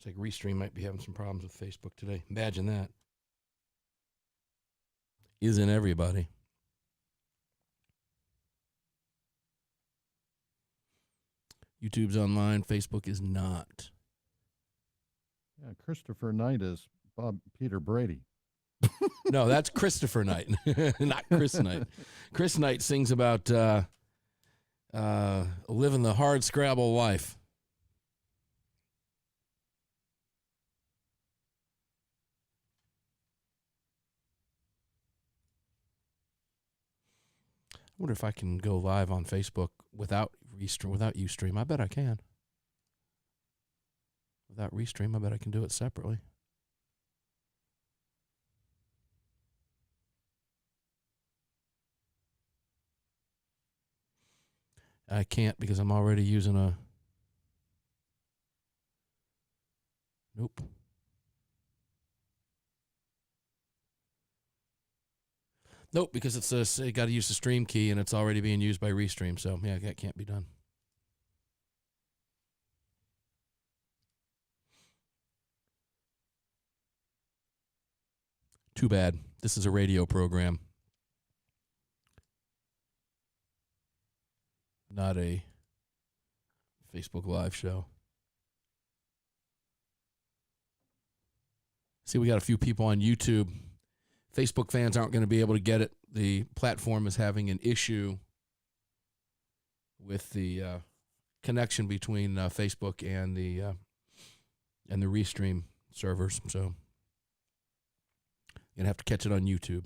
It's like Restream might be having some problems with Facebook today. Imagine that. Isn't everybody? YouTube's online. Facebook is not. Yeah, Christopher Knight is Peter Brady. No, that's Christopher Knight, not Chris Knight. Chris Knight sings about living the hard scrabble life. I wonder if I can go live on Facebook without Ustream. I bet I can. Without Restream, I bet I can do it separately. I can't because I'm already using a... Nope. Nope, because you got to use the stream key and it's already being used by Restream. So, yeah, that can't be done. Too bad. This is a radio program, not a Facebook Live show. See, we got a few people on YouTube. Facebook fans aren't going to be able to get it. The platform is having an issue with the connection between Facebook and the Restream servers. So you're going to have to catch it on YouTube.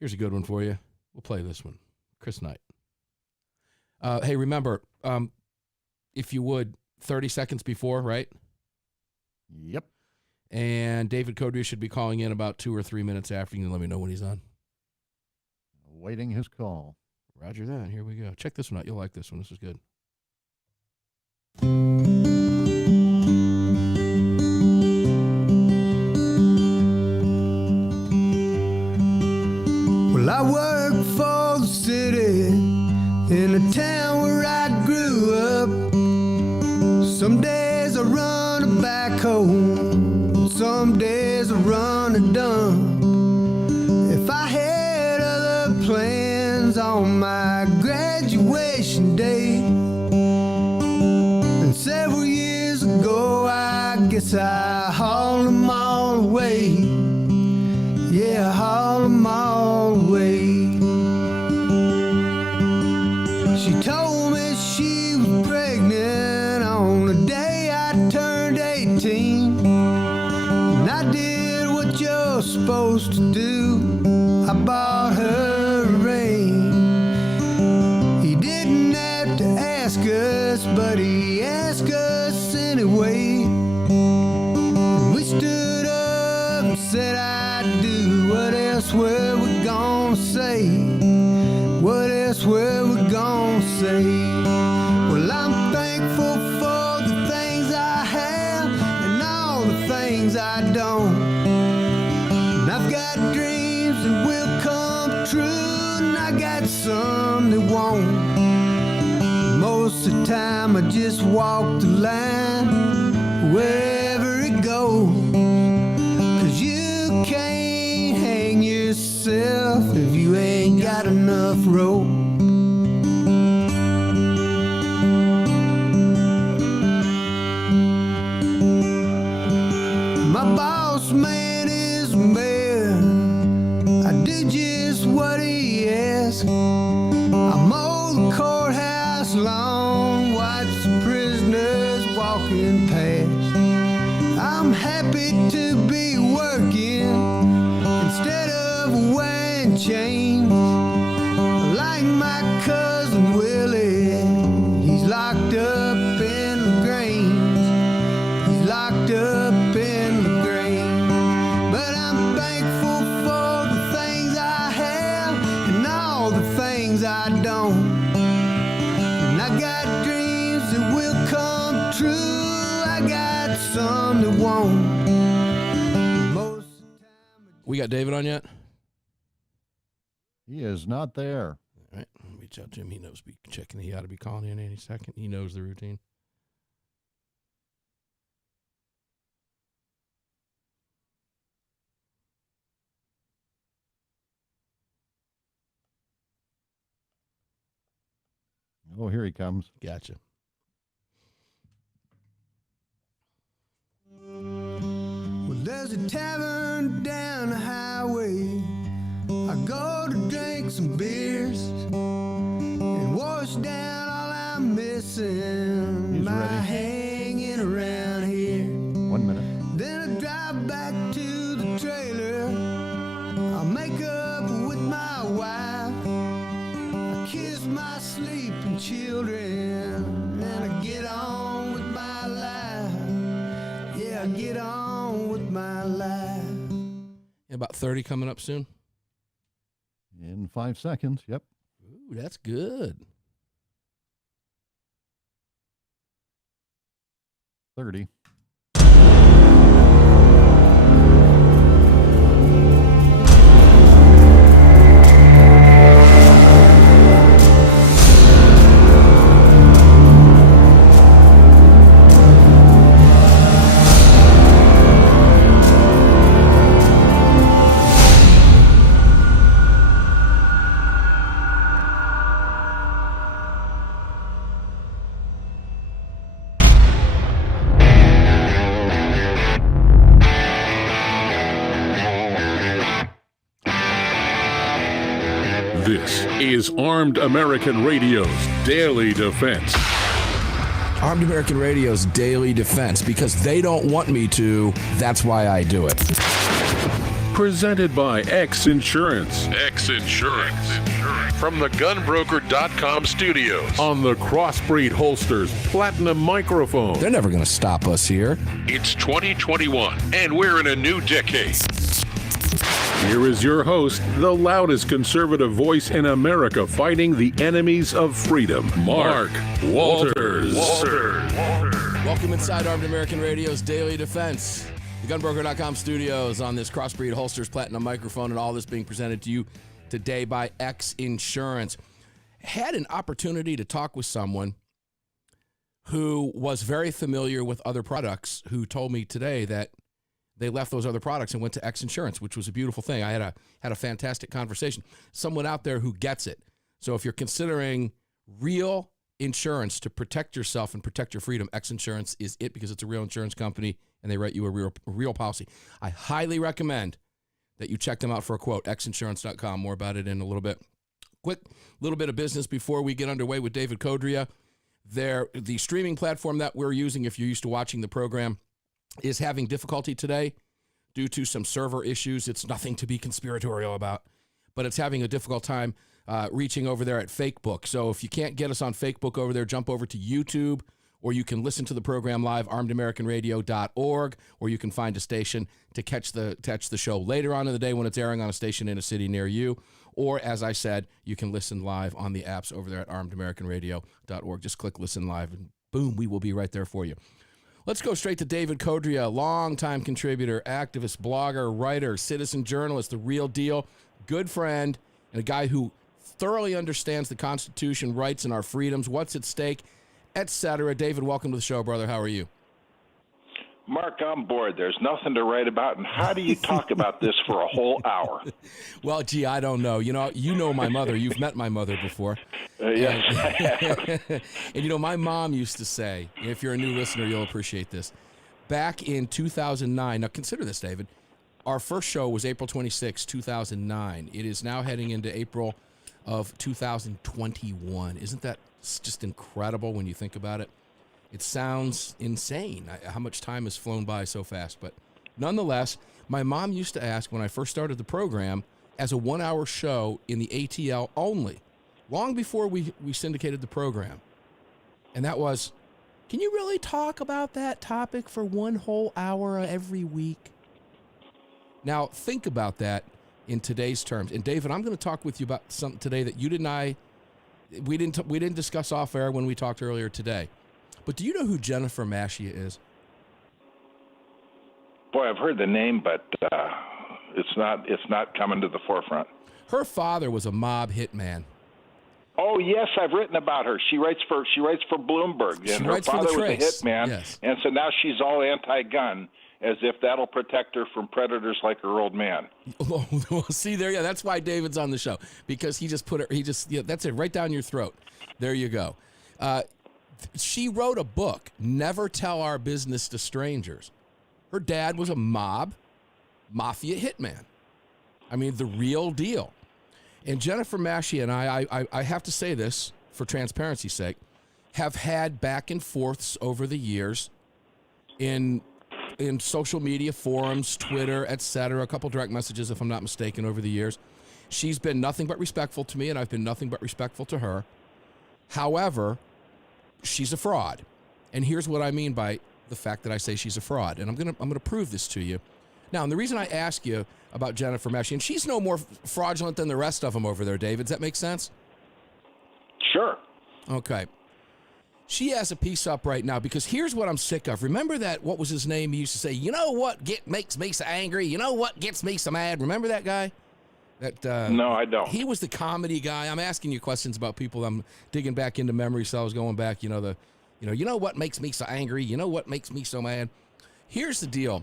Here's a good one for you. We'll play this one. Chris Knight. Hey, remember, if you would, 30 seconds before, right? Yep. And David Codrea should be calling in about 2 or 3 minutes after. You can let me know when he's on. Waiting his call. Roger that. Here we go. Check this one out. You'll like this one. This is good. Well, I work for the city in a town where I grew up. Some days I run a backhoe, some days I run a dump. If I had other plans on my graduation day, then several years ago I guess I hauled them all away. Yeah, I hauled them all away. She told me she was pregnant on the day I turned 18. And I did what you're supposed to do. I bought her a ring. He didn't have to ask us, but he asked us anyway. And we stood up and said, I do. What else were we gonna say? What else were we gonna say? Well, I'm thankful for the things I have and all the things I don't. And I've got dreams that will come true, and I got some that won't. Most of the time I just walk the line wherever it goes. 'Cause you can't hang yourself if you ain't got enough rope. My boss man is a mayor. I do just what he asks. I mow the courthouse lawn, watch the prisoners walking past. I'm happy to be working instead of wearing chains. Like my cousin Willie, he's locked up in the Grange. He's locked up in the Grange. But I'm thankful for the things I have and all the things I don't. And I got dreams that will come true. I got some that won't. Most of the time I We got David on yet? He is not there. All right, I'll reach out to him. He knows we checking. He ought to be calling in any second. He knows the routine. Oh, here he comes. Gotcha. Well, there's a tavern down the highway. I go to drink some beers and wash down all I'm missing. He's by ready. hanging around here. 1 minute. Then I drive back to the trailer. I'll make up with my wife. I kiss my sleeping children. And I get on with my life. Yeah, I get on with my life. About 30 coming up soon. In 5 seconds. Yep. Ooh, that's good. 30. This is Armed American Radio's Daily Defense. Armed American Radio's Daily Defense. Because they don't want me to, that's why I do it. Presented by X Insurance. X Insurance. From the gunbroker.com studios on the Crossbreed Holsters Platinum microphone. They're never going to stop us here. It's 2021, and we're in a new decade. Here is your host, the loudest conservative voice in America fighting the enemies of freedom, Mark Walters. Welcome inside Armed American Radio's Daily Defense. The gunbroker.com studios on this Crossbreed Holsters Platinum microphone, and all this being presented to you today by X Insurance. Had an opportunity to talk with someone who was very familiar with other products, who told me today that they left those other products and went to X Insurance, which was a beautiful thing. I had a fantastic conversation. Someone out there who gets it. So if you're considering real insurance to protect yourself and protect your freedom, X Insurance is it, because it's a real insurance company and they write you a real policy. I highly recommend that you check them out for a quote, xinsurance.com. More about it in a little bit. Quick little bit of business before we get underway with David Codrea. The streaming platform that we're using, if you're used to watching the program, is having difficulty today due to some server issues. It's nothing to be conspiratorial about, but it's having a difficult time reaching over there at Fakebook. So if you can't get us on Fakebook over there, jump over to YouTube, or you can listen to the program live, armedamericanradio.org, or you can find a station to catch the show later on in the day when it's airing on a station in a city near you. Or, as I said, you can listen live on the apps over there at armedamericanradio.org. Just click Listen Live, and boom, we will be right there for you. Let's go straight to David Codrea, longtime contributor, activist, blogger, writer, citizen journalist, the real deal, good friend, and a guy who thoroughly understands the Constitution, rights, and our freedoms, what's at stake, etc. David, welcome to the show, brother. How are you? Mark, I'm bored. There's nothing to write about, and how do you talk about this for a whole hour? Well, gee, I don't know. You know my mother. You've met my mother before. Yes, I have. And, my mom used to say, if you're a new listener, you'll appreciate this. Back in 2009, now consider this, David. Our first show was April 26, 2009. It is now heading into April of 2021. Isn't that just incredible when you think about it? It sounds insane how much time has flown by so fast. But nonetheless, my mom used to ask when I first started the program as a 1-hour show in the ATL only, long before we syndicated the program. And that was, can you really talk about that topic for 1 whole hour every week? Now, think about that in today's terms. And David, I'm going to talk with you about something today that you and I, we didn't discuss off air when we talked earlier today. But do you know who Jennifer Mashia is? Boy, I've heard the name, but It's not coming to the forefront. Her father was a mob hitman. Oh yes, I've written about her. She writes for Bloomberg, and her father was a hitman, yes. And so now she's all anti-gun, as if that'll protect her from predators like her old man. Well, see there, yeah, that's why David's on the show, because he just put it. That's it, right down your throat. There you go. She wrote a book, Never Tell Our Business to Strangers. Her dad was a mafia hitman. I mean, the real deal. And Jennifer Maschia and I have to say this for transparency's sake, have had back and forths over the years in social media forums, Twitter, etc., a couple direct messages, if I'm not mistaken, over the years. She's been nothing but respectful to me, and I've been nothing but respectful to her. However, she's a fraud. And here's what I mean by the fact that I say she's a fraud. And I'm gonna prove this to you. Now, and the reason I ask you about Jennifer Maschia, and she's no more fraudulent than the rest of them over there, David. Does that make sense? Sure. Okay. She has a piece up right now because here's what I'm sick of. Remember that, what was his name? He used to say, you know what makes me so angry? You know what gets me so mad? Remember that guy? No, I don't. He was the comedy guy. I'm asking you questions about people. I'm digging back into memory cells, going back, you know what makes me so angry? You know what makes me so mad? Here's the deal.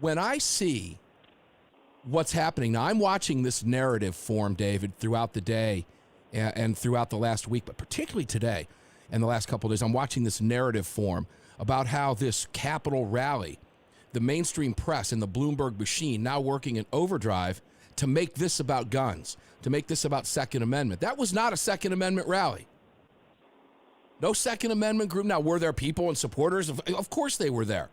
When I see what's happening now, I'm watching this narrative form, David, throughout the day and throughout the last week, but particularly today and the last couple of days, I'm watching this narrative form about how this Capitol rally, the mainstream press and the Bloomberg machine now working in overdrive to make this about guns, to make this about Second Amendment. That was not a Second Amendment rally. No Second Amendment group. Now, were there people and supporters? Of course they were there.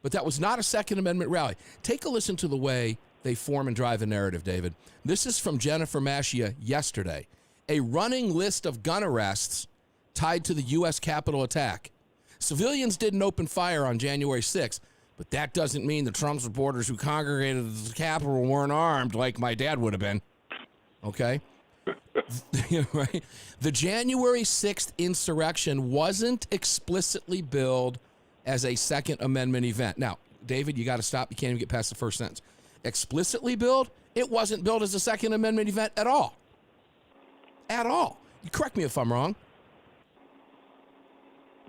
But that was not a Second Amendment rally. Take a listen to the way they form and drive a narrative, David. This is from Jennifer Maschia yesterday. A running list of gun arrests tied to the U.S. Capitol attack. Civilians didn't open fire on January 6th, but that doesn't mean the Trump supporters who congregated at the Capitol weren't armed like my dad would have been. Okay? Right? The January 6th insurrection wasn't explicitly billed as a Second Amendment event. Now, David, you got to stop. You can't even get past the first sentence. Explicitly billed? It wasn't billed as a Second Amendment event at all. At all. You correct me if I'm wrong.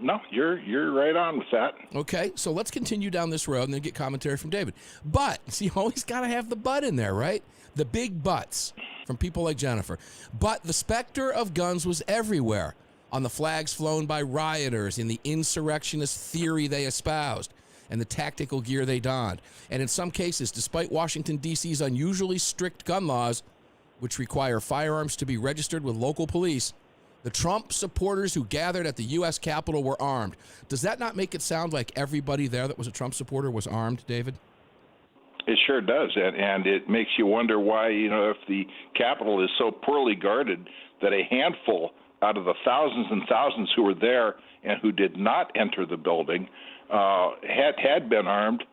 No, you're right on with that. Okay, so let's continue down this road and then get commentary from David. But, see, you always got to have the but in there, right? The big buts from people like Jennifer. But the specter of guns was everywhere. On the flags flown by rioters, in the insurrectionist theory they espoused, and the tactical gear they donned. And in some cases, despite Washington, D.C.'s unusually strict gun laws, which require firearms to be registered with local police, the Trump supporters who gathered at the U.S. Capitol were armed. Does that not make it sound like everybody there that was a Trump supporter was armed, David? It sure does, and it makes you wonder why, if the Capitol is so poorly guarded that a handful out of the thousands and thousands who were there and who did not enter the building had been armed.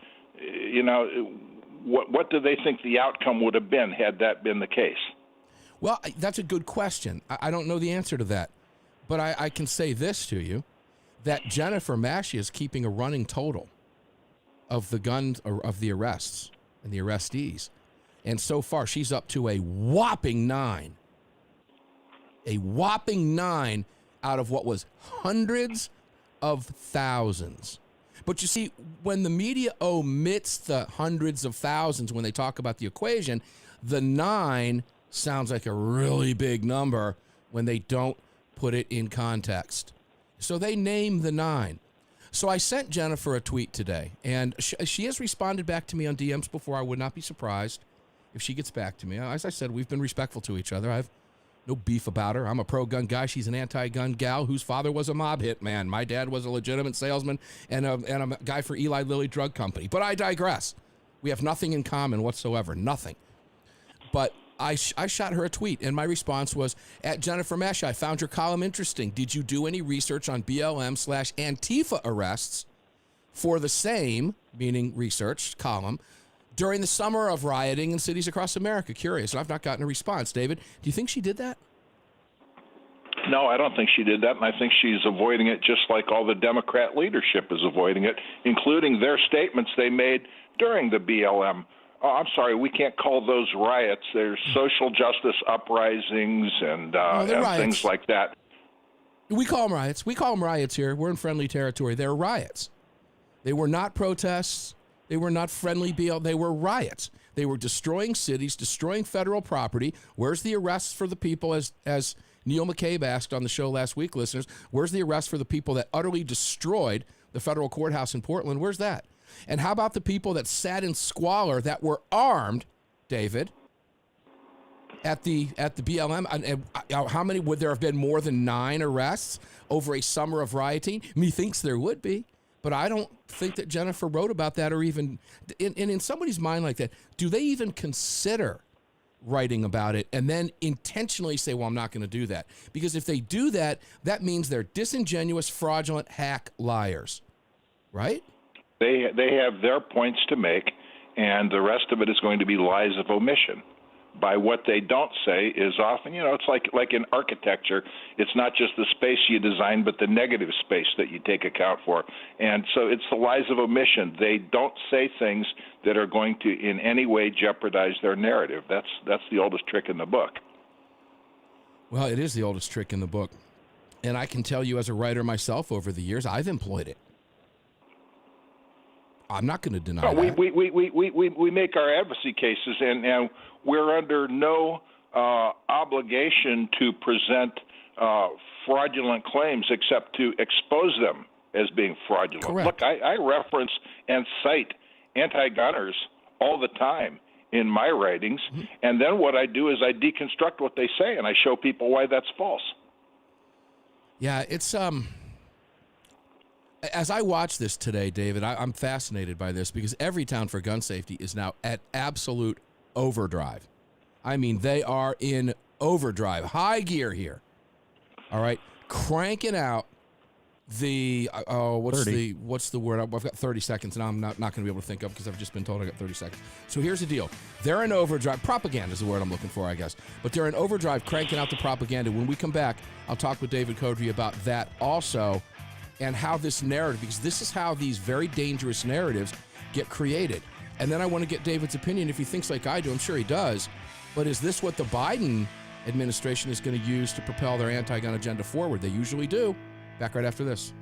What do they think the outcome would have been had that been the case? Well, that's a good question. I don't know the answer to that. But I can say this to you, that Jennifer Maschia is keeping a running total of the guns, of the arrests and the arrestees. And so far, she's up to a whopping 9. A whopping 9 out of what was hundreds of thousands. But you see, when the media omits the hundreds of thousands when they talk about the equation, the 9 sounds like a really big number when they don't put it in context. So they name the 9. So I sent Jennifer a tweet today, and she has responded back to me on DMs before. I would not be surprised if she gets back to me. As I said, we've been respectful to each other. I've no beef about her. I'm a pro-gun guy. She's an anti-gun gal whose father was a mob hitman. My dad was a legitimate salesman and a guy for Eli Lilly Drug Company. But I digress. We have nothing in common whatsoever. Nothing. But I shot her a tweet, and my response was, at Jennifer Maschia, I found your column interesting. Did you do any research on BLM/Antifa arrests for the same, meaning research, column, during the summer of rioting in cities across America? Curious. I've not gotten a response. David, do you think she did that? No, I don't think she did that, and I think she's avoiding it just like all the Democrat leadership is avoiding it, including their statements they made during the BLM Oh, I'm sorry, we can't call those riots. There's social justice uprisings and riots. things like that. We call them riots. We call them riots here. We're in friendly territory. They're riots. They were not protests. They were not friendly BL. They were riots. They were destroying cities, destroying federal property. Where's the arrests for the people, as Neil McCabe asked on the show last week, listeners? Where's the arrest for the people that utterly destroyed the federal courthouse in Portland? Where's that? And how about the people that sat in squalor that were armed, David, at the BLM? And how many would there have been? More than 9 arrests over a summer of rioting? Methinks there would be, but I don't think that Jennifer wrote about that, or even in somebody's mind like that. Do they even consider writing about it and then intentionally say, well, I'm not going to do that? Because if they do that, that means they're disingenuous, fraudulent, hack liars, right? They have their points to make, and the rest of it is going to be lies of omission. By what they don't say is often, it's like in architecture, it's not just the space you design, but the negative space that you take account for. And so it's the lies of omission. They don't say things that are going to in any way jeopardize their narrative. That's the oldest trick in the book. Well, it is the oldest trick in the book. And I can tell you, as a writer myself over the years, I've employed it. I'm not going to deny that. We make our advocacy cases, and we're under no obligation to present fraudulent claims except to expose them as being fraudulent. Correct. Look, I reference and cite anti-gunners all the time in my writings, and then what I do is I deconstruct what they say, and I show people why that's false. Yeah, it's as I watch this today, David, I'm fascinated by this, because Everytown for Gun Safety is now at absolute overdrive. I mean, they are in overdrive, high gear here. All right, cranking out the what's 30. the word? I've got 30 seconds, and I'm not going to be able to think of, because I've just been told I got 30 seconds. So here's the deal: they're in overdrive. Propaganda is the word I'm looking for, I guess. But they're in overdrive, cranking out the propaganda. When we come back, I'll talk with David Codrea about that also, and how this narrative, because this is how these very dangerous narratives get created. And then I want to get David's opinion, if he thinks like I do. I'm sure he does. But is this what the Biden administration is going to use to propel their anti-gun agenda forward? They usually do. Back right after this.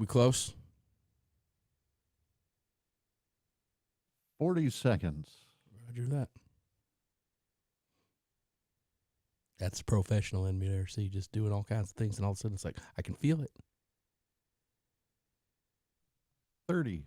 We close? 40 seconds. Roger that. That's the professional in me there. See, just doing all kinds of things, and all of a sudden it's like, I can feel it. 30.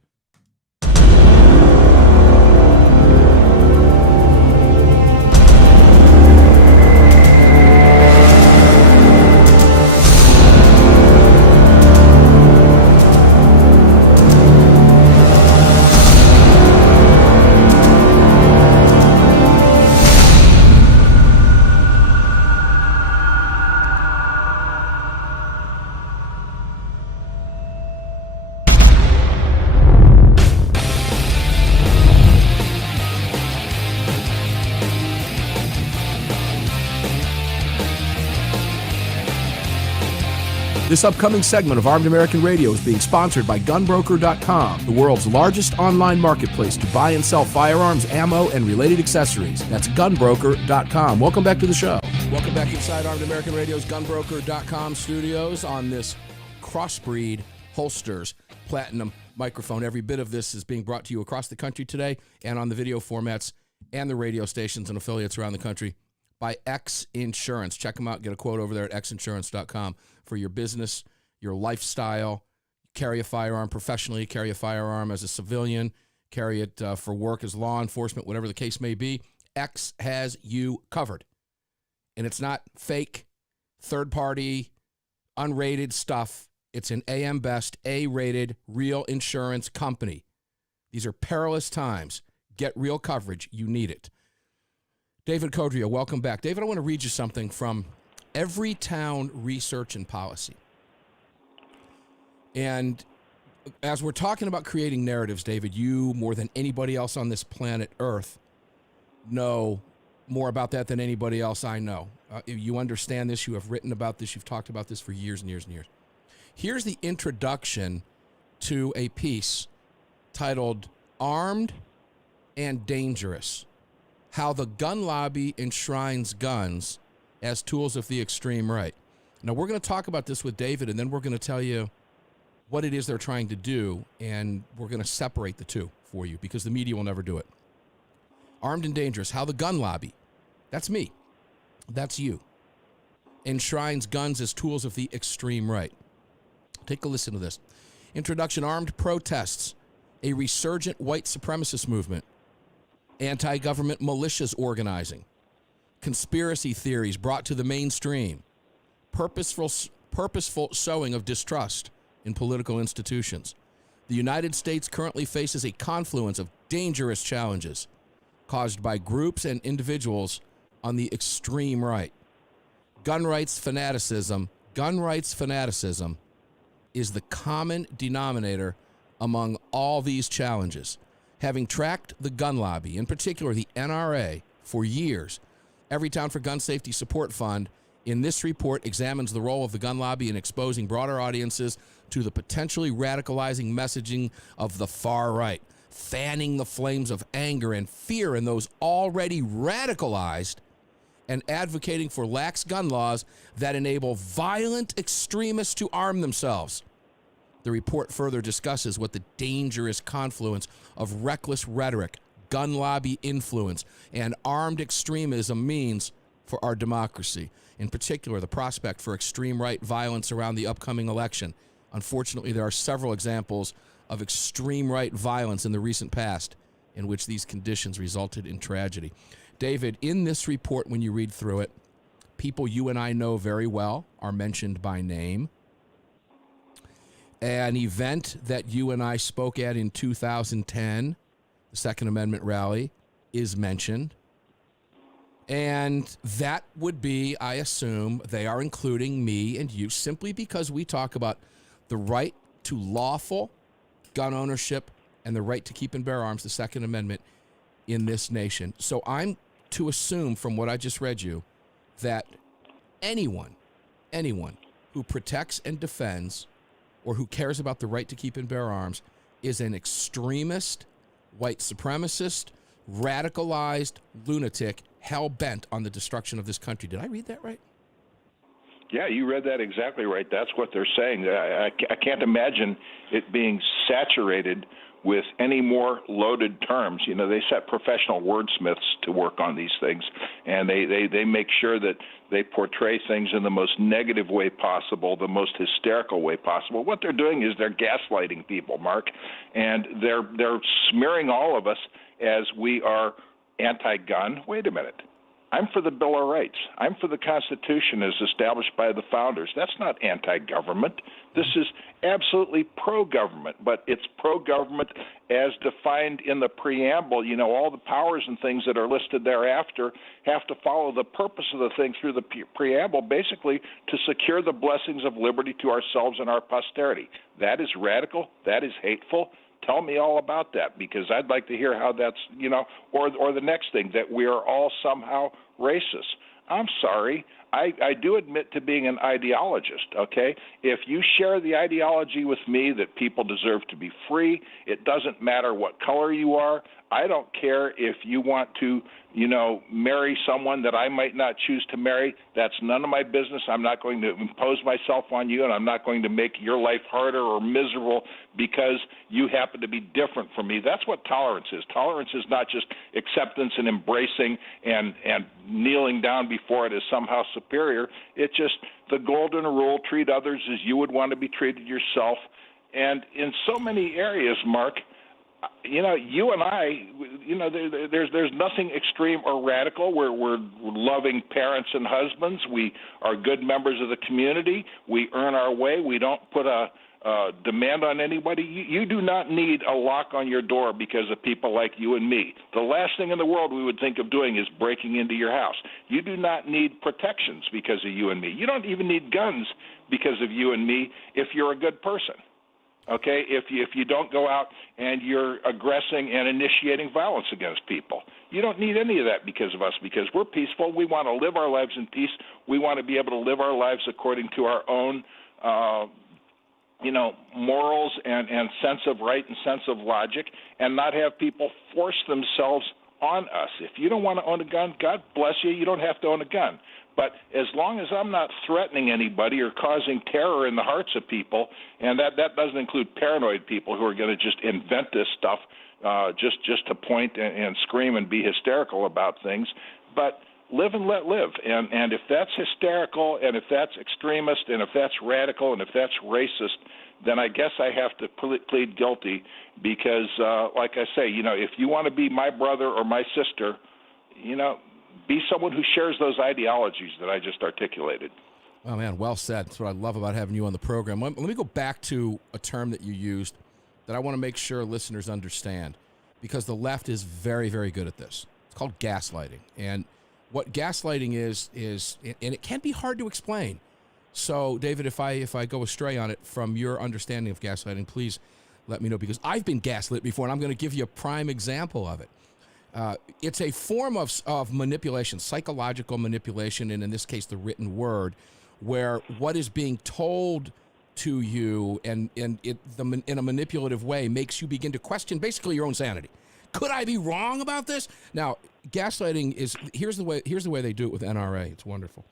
This upcoming segment of Armed American Radio is being sponsored by Gunbroker.com, the world's largest online marketplace to buy and sell firearms, ammo, and related accessories. That's Gunbroker.com. Welcome back to the show. Welcome back inside Armed American Radio's Gunbroker.com studios on this Crossbreed Holsters Platinum microphone. Every bit of this is being brought to you across the country today and on the video formats and the radio stations and affiliates around the country by X Insurance. Check them out. Get a quote over there at xinsurance.com for your business, your lifestyle. Carry a firearm professionally, carry a firearm as a civilian, carry it for work as law enforcement, whatever the case may be. X has you covered. And it's not fake, third-party, unrated stuff. It's an AM Best, A-rated, real insurance company. These are perilous times. Get real coverage. You need it. David Codrea, welcome back. David, I want to read you something from Everytown Research and Policy. And as we're talking about creating narratives, David, you, more than anybody else on this planet Earth, know more about that than anybody else I know. You understand this. You have written about this. You've talked about this for years and years and years. Here's the introduction to a piece titled Armed and Dangerous: How the Gun Lobby Enshrines Guns as Tools of the Extreme Right. Now, we're going to talk about this with David, and then we're going to tell you what it is they're trying to do, and we're going to separate the two for you because the media will never do it. Armed and Dangerous: How the Gun Lobby, that's me, that's you, enshrines guns as tools of the extreme right. Take a listen to this. Introduction: Armed protests, a resurgent white supremacist movement, anti-government militias organizing, conspiracy theories brought to the mainstream, purposeful sowing of distrust in political institutions. The United States currently faces a confluence of dangerous challenges caused by groups and individuals on the extreme right. Gun rights fanaticism is the common denominator among all these challenges. Having tracked the gun lobby, in particular the NRA, for years, Everytown for Gun Safety Support Fund, in this report, examines the role of the gun lobby in exposing broader audiences to the potentially radicalizing messaging of the far right, fanning the flames of anger and fear in those already radicalized, and advocating for lax gun laws that enable violent extremists to arm themselves. The report further discusses what the dangerous confluence of reckless rhetoric, gun lobby influence, and armed extremism means for our democracy. In particular, the prospect for extreme right violence around the upcoming election. Unfortunately, there are several examples of extreme right violence in the recent past in which these conditions resulted in tragedy. David, in this report, when you read through it, people you and I know very well are mentioned by name. An event that you and I spoke at in 2010, the Second Amendment rally, is mentioned. And that would be, I assume, they are including me and you simply because we talk about the right to lawful gun ownership and the right to keep and bear arms, the Second Amendment, in this nation. So I'm to assume from what I just read you that anyone who protects and defends or who cares about the right to keep and bear arms is an extremist, white supremacist, radicalized lunatic hell-bent on the destruction of this country. Did I read that right? Yeah, you read that exactly right. That's what they're saying. I can't imagine it being saturated with any more loaded terms. You know, they set professional wordsmiths to work on these things, and they make sure that they portray things in the most negative way possible, the most hysterical way possible. What they're doing is they're gaslighting people, Mark, and they're smearing all of us as we are anti-gun. Wait a minute. I'm for the Bill of Rights. I'm for the Constitution as established by the founders. That's not anti-government. This is absolutely pro-government, but it's pro-government as defined in the preamble. You know, all the powers and things that are listed thereafter have to follow the purpose of the thing through the preamble, basically to secure the blessings of liberty to ourselves and our posterity. That is radical. That is hateful. Tell me all about that, because I'd like to hear how that's, you know, or the next thing, that we are all somehow racist. I'm sorry. I do admit to being an ideologist, okay? If you share the ideology with me that people deserve to be free, it doesn't matter what color you are. I don't care if you want to, you know, marry someone that I might not choose to marry. That's none of my business. I'm not going to impose myself on you, and I'm not going to make your life harder or miserable because you happen to be different from me. That's what tolerance is. Tolerance is not just acceptance and embracing and kneeling down before it as somehow superior. It's just the golden rule: treat others as you would want to be treated yourself. And in so many areas, Mark, you know, you and I, you know, there's nothing extreme or radical. We're loving parents and husbands. We are good members of the community. We earn our way. We don't put a demand on anybody. You do not need a lock on your door because of people like you and me. The last thing in the world we would think of doing is breaking into your house. You do not need protections because of you and me. You don't even need guns because of you and me if you're a good person. Okay, if you don't go out and you're aggressing and initiating violence against people. You don't need any of that because of us, because we're peaceful. We want to live our lives in peace. We want to be able to live our lives according to our own, you know, morals and sense of right and sense of logic, and not have people force themselves on us. If you don't want to own a gun, God bless you, you don't have to own a gun. But as long as I'm not threatening anybody or causing terror in the hearts of people, and that doesn't include paranoid people who are going to just invent this stuff just to point and scream and be hysterical about things, but live and let live. And if that's hysterical, and if that's extremist, and if that's radical, and if that's racist, then I guess I have to plead guilty because, like I say, you know, if you want to be my brother or my sister, you know, be someone who shares those ideologies that I just articulated. Oh, man, well said. That's what I love about having you on the program. Let me go back to a term that you used that I want to make sure listeners understand, because the left is very, very good at this. It's called gaslighting. And what gaslighting is, and it can be hard to explain. So, David, if I go astray on it from your understanding of gaslighting, please let me know, because I've been gaslit before, and I'm going to give you a prime example of it. It's a form of manipulation, psychological manipulation, and in this case, the written word, where what is being told to you and in a manipulative way makes you begin to question basically your own sanity. Could I be wrong about this? Now, gaslighting is here's the way they do it with NRA. It's wonderful.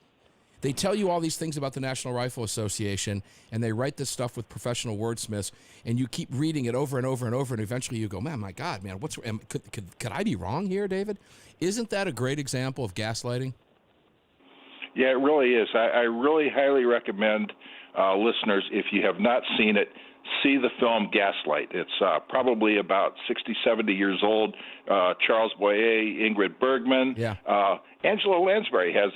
They tell you all these things about the National Rifle Association, and they write this stuff with professional wordsmiths, and you keep reading it over and over and over, and eventually you go, man, my God, man, could I be wrong here, David? Isn't that a great example of gaslighting? Yeah, it really is. I really highly recommend listeners, if you have not seen it, see the film Gaslight. It's probably about 60, 70 years old. Charles Boyer, Ingrid Bergman. Yeah. Angela Lansbury has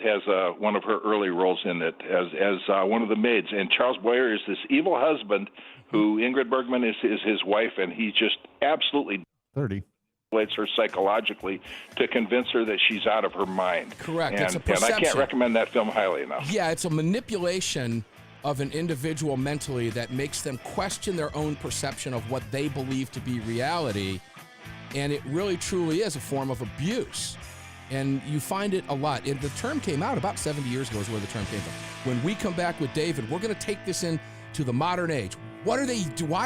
one of her early roles in it as one of the maids. And Charles Boyer is this evil husband who Ingrid Bergman is his wife, and he just absolutely 30. manipulates her psychologically to convince her that she's out of her mind. Correct. And, It's a perception. and I can't recommend that film highly enough. Yeah, it's a manipulation of an individual mentally that makes them question their own perception of what they believe to be reality. And it really truly is a form of abuse. And you find it a lot. And the term came out about 70 years ago is where the term came from. When we come back with David, we're going to take this into the modern age. Why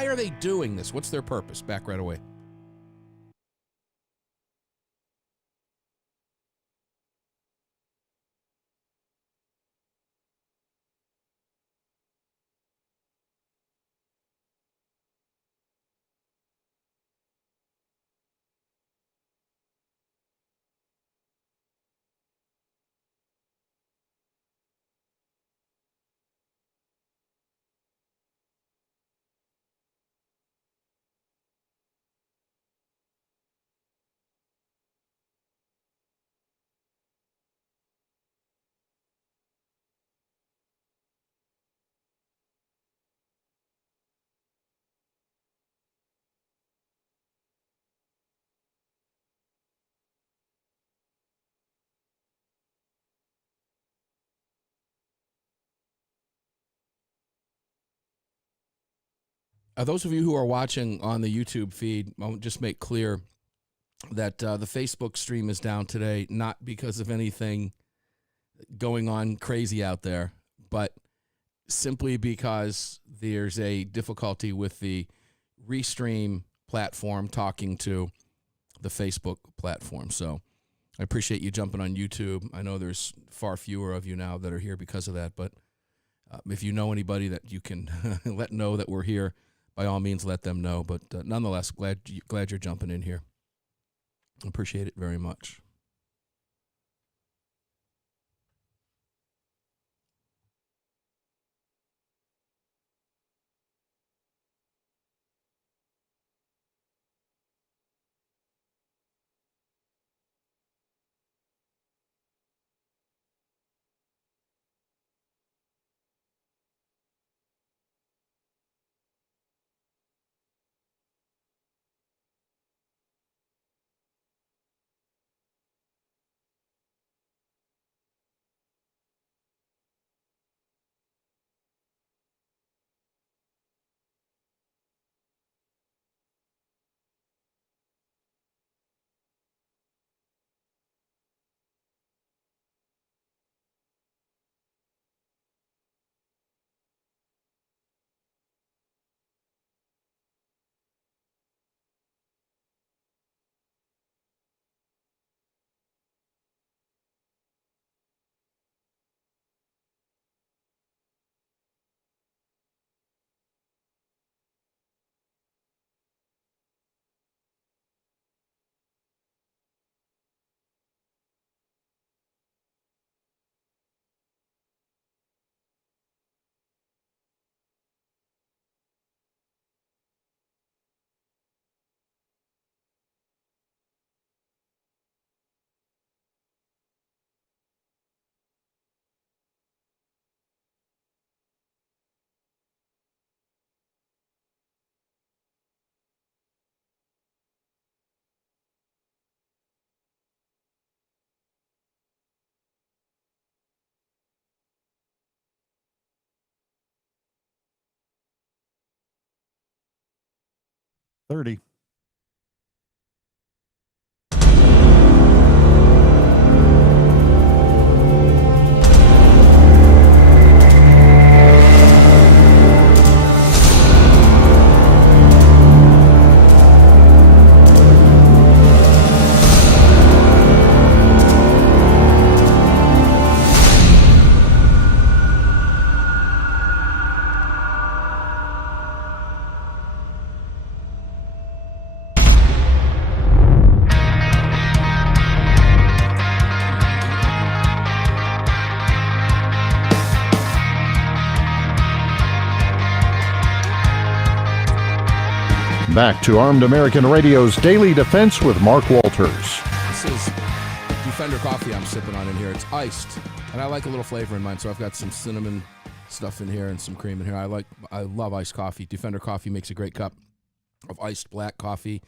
are they doing this? What's their purpose? Back right away. those of you who are watching on the YouTube feed, I'll just make clear that the Facebook stream is down today, not because of anything going on crazy out there, but simply because there's a difficulty with the Restream platform talking to the Facebook platform. So I appreciate you jumping on YouTube. I know there's far fewer of you now that are here because of that, but if you know anybody that you can let know that we're here, by all means, let them know. But nonetheless, glad you're jumping in here. Appreciate it very much. $30. Back to Armed American Radio's Daily Defense with Mark Walters. This is Defender coffee I'm sipping on in here. It's iced, and I like a little flavor in mine, so I've got some cinnamon stuff in here and some cream in here. I love iced coffee. Defender coffee makes a great cup of iced black coffee,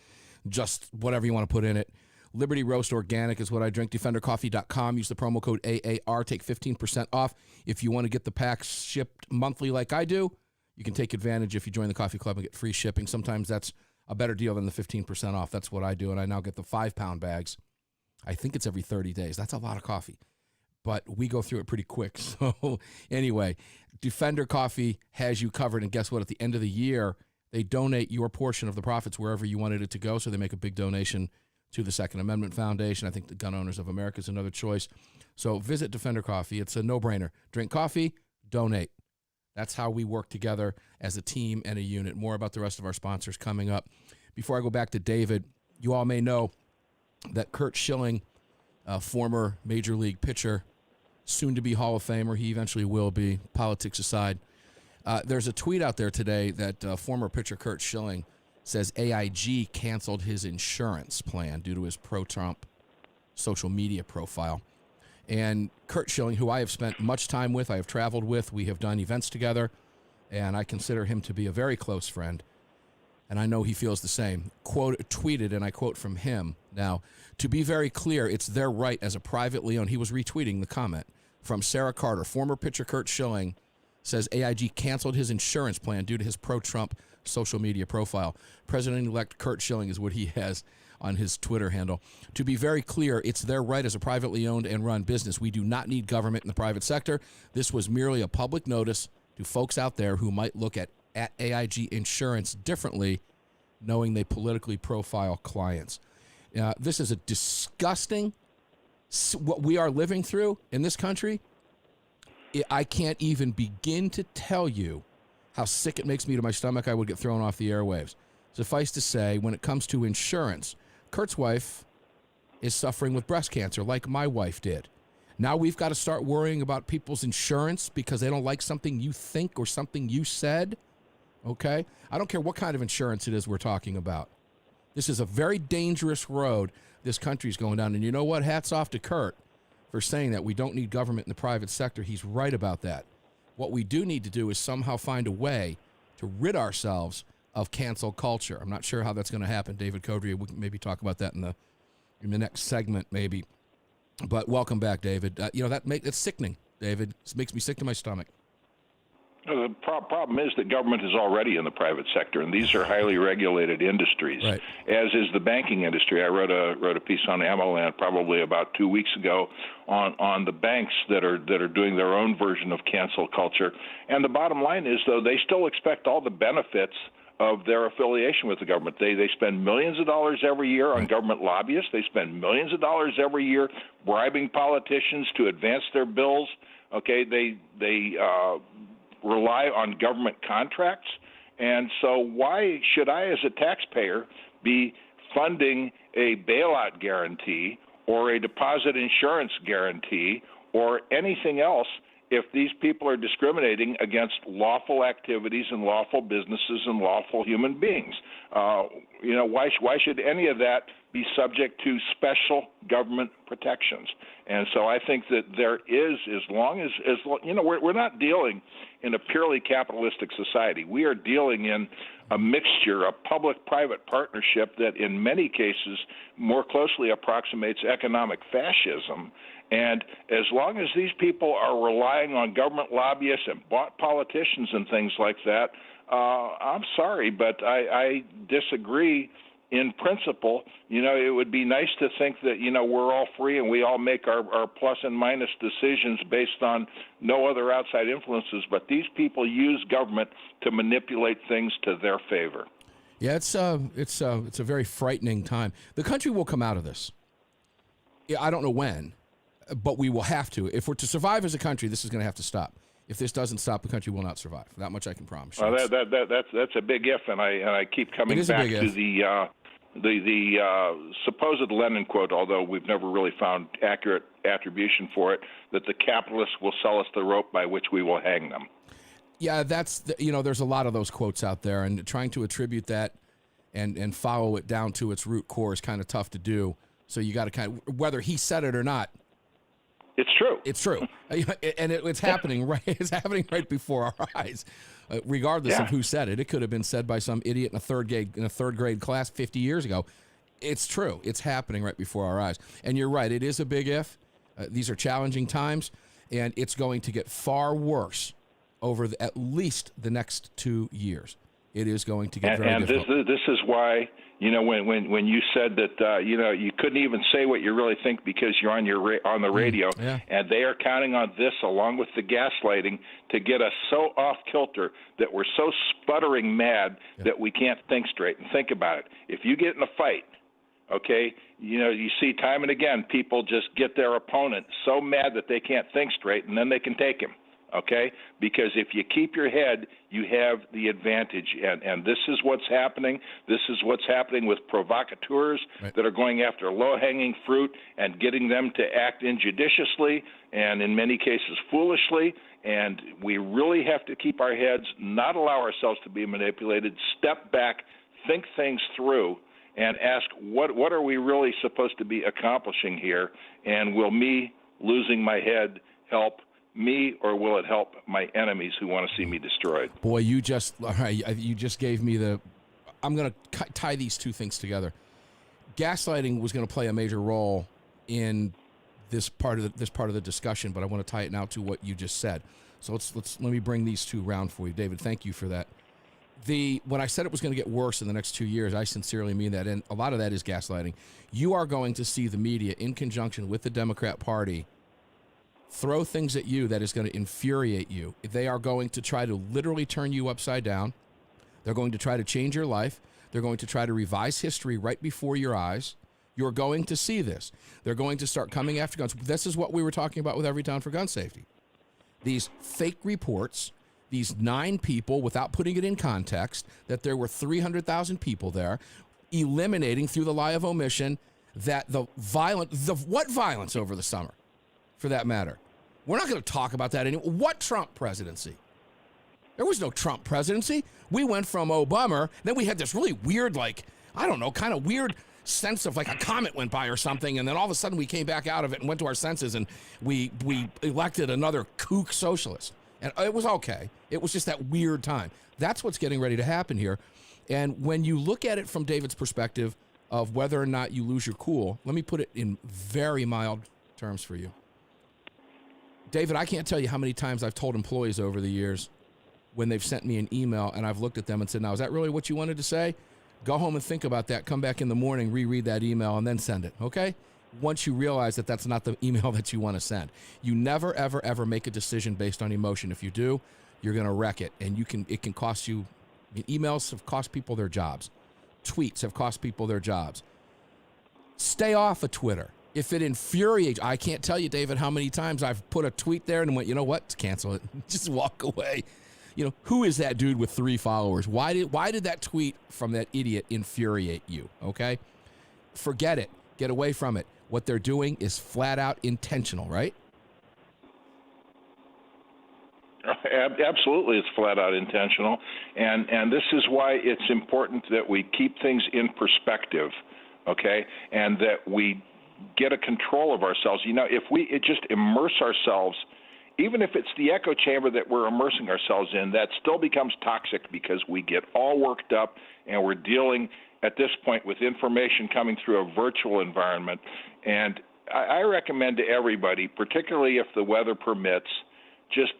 just whatever you want to put in it. Liberty Roast Organic is what I drink. DefenderCoffee.com. Use the promo code AAR. Take 15% off. If you want to get the packs shipped monthly like I do, you can take advantage if you join the coffee club and get free shipping. Sometimes that's a better deal than the 15% off. That's what I do, and I now get the 5-pound bags. I think it's every 30 days. That's a lot of coffee, but we go through it pretty quick. So anyway, Defender Coffee has you covered, and guess what? At the end of the year, they donate your portion of the profits wherever you wanted it to go, so they make a big donation to the Second Amendment Foundation. I think the Gun Owners of America is another choice. So visit Defender Coffee. It's a no-brainer. Drink coffee, donate. That's how we work together as a team and a unit. More about the rest of our sponsors coming up. Before I go back to David, you all may know that Curt Schilling, former Major League pitcher, soon-to-be Hall of Famer, he eventually will be, politics aside. There's a tweet out there today that former pitcher Curt Schilling says AIG canceled his insurance plan due to his pro-Trump social media profile. And Curt Schilling, who I have spent much time with, I have traveled with, we have done events together, and I consider him to be a very close friend, and I know he feels the same. Tweeted, and I quote from him. Now, to be very clear, it's their right as a privately owned. He was retweeting the comment from Sarah Carter. Former pitcher Curt Schilling says AIG canceled his insurance plan due to his pro-Trump social media profile. President-elect Kurt Schilling is what he has on his Twitter handle. To be very clear, it's their right as a privately owned and run business. We do not need government in the private sector. This was merely a public notice to folks out there who might look at AIG Insurance differently, knowing they politically profile clients. This is a disgusting, what we are living through in this country. I can't even begin to tell you how sick it makes me to my stomach. I would get thrown off the airwaves. Suffice to say, when it comes to insurance, Kurt's wife is suffering with breast cancer like my wife did. Now we've got to start worrying about people's insurance because they don't like something you think or something you said. Okay? I don't care what kind of insurance it is we're talking about. This is a very dangerous road this country's going down. And you know what? Hats off to Kurt for saying that we don't need government in the private sector. He's right about that. What we do need to do is somehow find a way to rid ourselves of cancel culture. I'm not sure how that's going to happen. David Codrea, we can maybe talk about that in the next segment, maybe. But welcome back, David. It's sickening, David. It makes me sick to my stomach. The problem is that government is already in the private sector, and these are highly regulated industries, right, as is the banking industry. I wrote a piece on AmmoLand probably about 2 weeks ago on the banks that are doing their own version of cancel culture. And the bottom line is, though, they still expect all the benefits of their affiliation with the government. They spend millions of dollars every year on government lobbyists. They spend millions of dollars every year bribing politicians to advance their bills. Okay, they rely on government contracts. And so why should I, as a taxpayer, be funding a bailout guarantee or a deposit insurance guarantee or anything else if these people are discriminating against lawful activities and lawful businesses and lawful human beings? Why should any of that be subject to special government protections? And so I think that there is, as long as we're not dealing in a purely capitalistic society. We are dealing in a mixture, a public-private partnership that in many cases more closely approximates economic fascism. And as long as these people are relying on government lobbyists and bought politicians and things like that, I'm sorry, but I disagree in principle. It would be nice to think that, we're all free and we all make our plus and minus decisions based on no other outside influences, but these people use government to manipulate things to their favor. Yeah, it's a very frightening time. The country will come out of this. I don't know when, but we will have to. If we're to survive as a country, this is going to have to stop. If this doesn't stop, the country will not survive. That much I can promise you. Well, that's a big if, and I keep coming back to the supposed Lenin quote, although we've never really found accurate attribution for it, that the capitalists will sell us the rope by which we will hang them. Yeah, there's a lot of those quotes out there, and trying to attribute that and follow it down to its root core is kind of tough to do. So you got to whether he said it or not. It's true. It's true, and it's happening right. It's happening right before our eyes, regardless of who said it. It could have been said by some idiot in a third grade class 50 years ago. It's true. It's happening right before our eyes. And you're right. It is a big if. These are challenging times, and it's going to get far worse over at least the next 2 years. It is going to get very difficult. And this is why, when you said that, you couldn't even say what you really think because you're on the radio, and they are counting on this along with the gaslighting to get us so off kilter that we're so sputtering mad that we can't think straight. And think about it. If you get in a fight, okay, you see time and again people just get their opponent so mad that they can't think straight, and then they can take him. Okay, because if you keep your head, you have the advantage, and this is what's happening. This is what's happening with provocateurs that are going after low-hanging fruit and getting them to act injudiciously and in many cases foolishly. And we really have to keep our heads, not allow ourselves to be manipulated, step back, think things through, and ask what are we really supposed to be accomplishing here, and will me losing my head help me, or will it help my enemies who want to see me destroyed? Boy, you just gave me I'm going to tie these two things together. Gaslighting was going to play a major role in this part of the discussion, but I want to tie it now to what you just said. So let me bring these two round for you, David. Thank you for that. When I said it was going to get worse in the next 2 years, I sincerely mean that, and a lot of that is gaslighting. You are going to see the media, in conjunction with the Democrat Party, throw things at you that is going to infuriate you. They are going to try to literally turn you upside down. They're going to try to change your life. They're going to try to revise history right before your eyes. You're going to see this. They're going to start coming after guns. This is what we were talking about with Everytown for Gun Safety. These fake reports, these 9 people, without putting it in context, that there were 300,000 people there, eliminating through the lie of omission that what violence over the summer, for that matter? We're not going to talk about that anymore. What Trump presidency? There was no Trump presidency. We went from Obama, then we had this really weird, kind of weird sense of like a comet went by or something, and then all of a sudden we came back out of it and went to our senses, and we elected another kook socialist. And it was okay. It was just that weird time. That's what's getting ready to happen here. And when you look at it from David's perspective of whether or not you lose your cool, let me put it in very mild terms for you. David, I can't tell you how many times I've told employees over the years when they've sent me an email and I've looked at them and said, now, is that really what you wanted to say? Go home and think about that. Come back in the morning, reread that email, and then send it, okay? Once you realize that that's not the email that you want to send. You never, ever, ever make a decision based on emotion. If you do, you're going to wreck it, and it can cost you. Emails have cost people their jobs. Tweets have cost people their jobs. Stay off of Twitter. If it infuriates, I can't tell you, David, how many times I've put a tweet there and went, you know what, cancel it. Just walk away. Who is that dude with 3 followers? Why did that tweet from that idiot infuriate you? Okay? Forget it. Get away from it. What they're doing is flat out intentional, right? Absolutely, it's flat out intentional, and this is why it's important that we keep things in perspective, okay, and that we get a control of ourselves. If we just immerse ourselves, even if it's the echo chamber that we're immersing ourselves in, that still becomes toxic because we get all worked up and we're dealing at this point with information coming through a virtual environment. And I recommend to everybody, particularly if the weather permits, just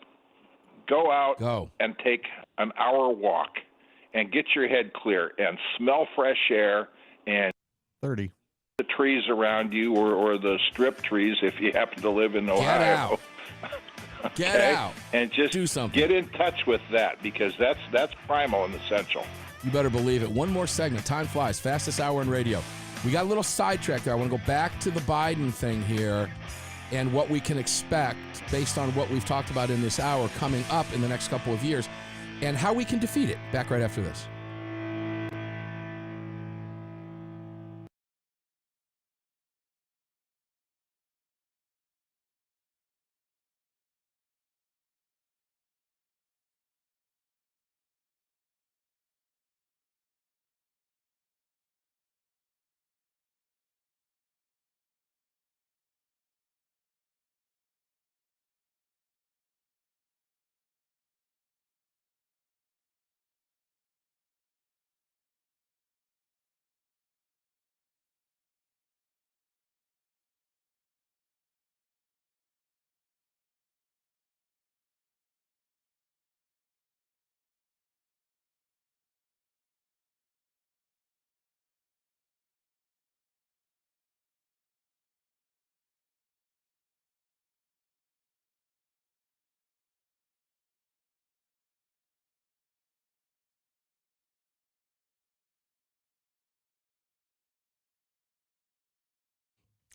go out and take an hour walk and get your head clear and smell fresh air and 30. The trees around you or the strip trees if you happen to live in Ohio. Get out. And just do something. Get in touch with that because that's primal and essential. You better believe it. One more segment. Time flies. Fastest hour in radio. We got a little sidetracked there. I want to go back to the Biden thing here and what we can expect based on what we've talked about in this hour coming up in the next couple of years and how we can defeat it. Back right after this.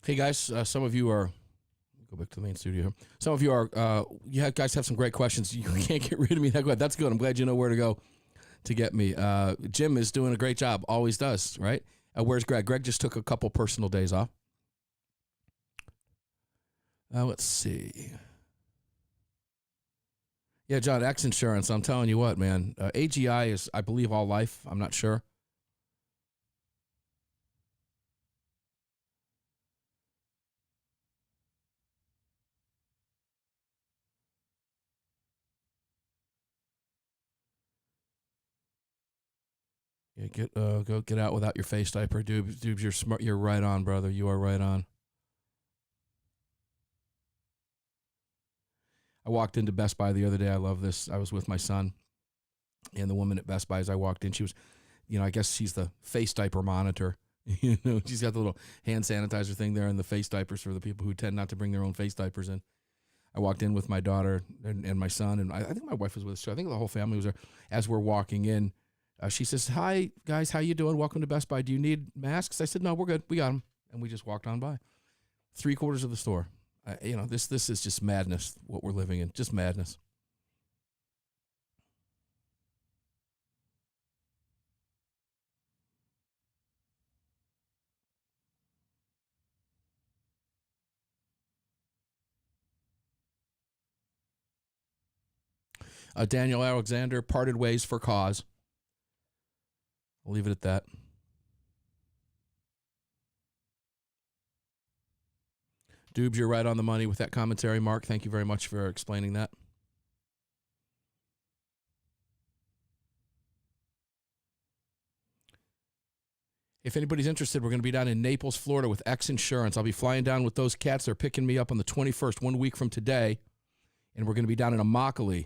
Hey guys, some of you are, go back to the main studio here. Some of you are, you guys have some great questions. You can't get rid of me that quick. That's good. I'm glad you know where to go to get me. Jim is doing a great job, always does, right? Where's Greg? Greg just took a couple personal days off. Let's see. Yeah, John, X Insurance, I'm telling you what, man. AGI is, I believe, all life. I'm not sure. Yeah, go get out without your face diaper, Dubes. You're smart. You're right on, brother. You are right on. I walked into Best Buy the other day. I love this. I was with my son, And the woman at Best Buy, as I walked in, she was, I guess she's the face diaper monitor. She's got the little hand sanitizer thing there and the face diapers for the people who tend not to bring their own face diapers in. I walked in with my daughter and my son, and I think my wife was with us too. I think the whole family was there. As we're walking in, she says, "Hi, guys, how you doing? Welcome to Best Buy. Do you need masks?" I said, "No, we're good. We got them." And we just walked on by. 3/4 of the store. This is just madness, what we're living in. Just madness. Daniel Alexander, parted ways for cause. I'll leave it at that. Dubes, you're right on the money with that commentary, Mark. Thank you very much for explaining that. If anybody's interested, we're going to be down in Naples, Florida with X Insurance. I'll be flying down with those cats. They're picking me up on the 21st, 1 week from today. And we're going to be down in Immokalee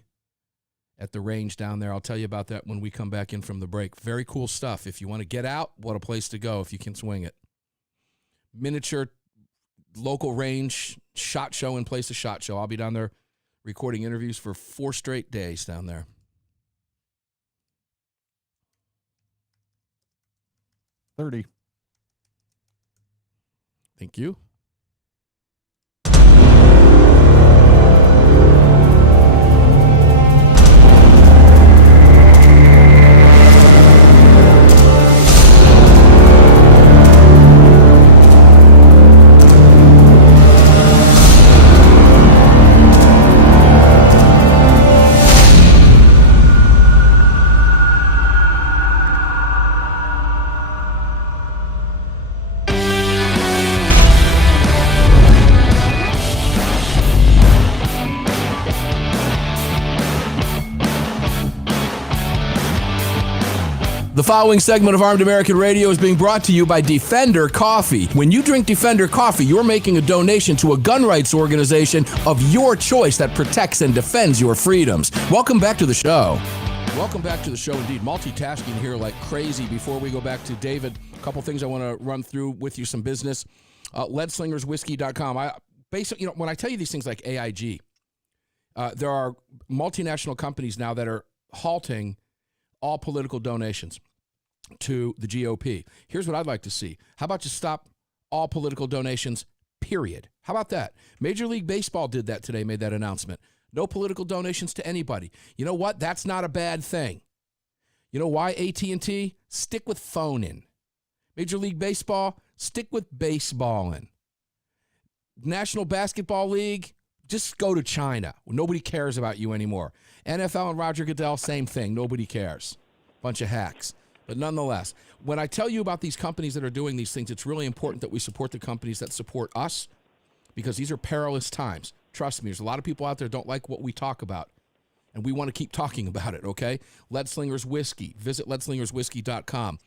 at the range down there. I'll tell you about that when we come back in from the break. Very cool stuff. If you want to get out, what a place to go if you can swing it. Miniature local range SHOT Show in place of SHOT Show. I'll be down there recording interviews for 4 straight days down there. $30. Thank you. The following segment of Armed American Radio is being brought to you by Defender Coffee. When you drink Defender Coffee, you're making a donation to a gun rights organization of your choice that protects and defends your freedoms. Welcome back to the show. Welcome back to the show, indeed. Multitasking here like crazy. Before we go back to David, a couple things I want to run through with you, some business. Leadslingerswhiskey.com. Basically, when I tell you these things like AIG, there are multinational companies now that are halting all political donations to the GOP. Here's what I'd like to see. How about just stop all political donations, period? How about that? Major League Baseball did that today, made that announcement. No political donations to anybody. You know what? That's not a bad thing. You know why, AT&T? Stick with phoning. Major League Baseball, stick with baseballing. National Basketball League, just go to China. Nobody cares about you anymore. NFL and Roger Goodell, same thing. Nobody cares. Bunch of hacks. But nonetheless, when I tell you about these companies that are doing these things, it's really important that we support the companies that support us because these are perilous times. Trust me, there's a lot of people out there that don't like what we talk about, and we want to keep talking about it, okay? Leadslingers Whiskey. Visit leadslingerswhiskey.com.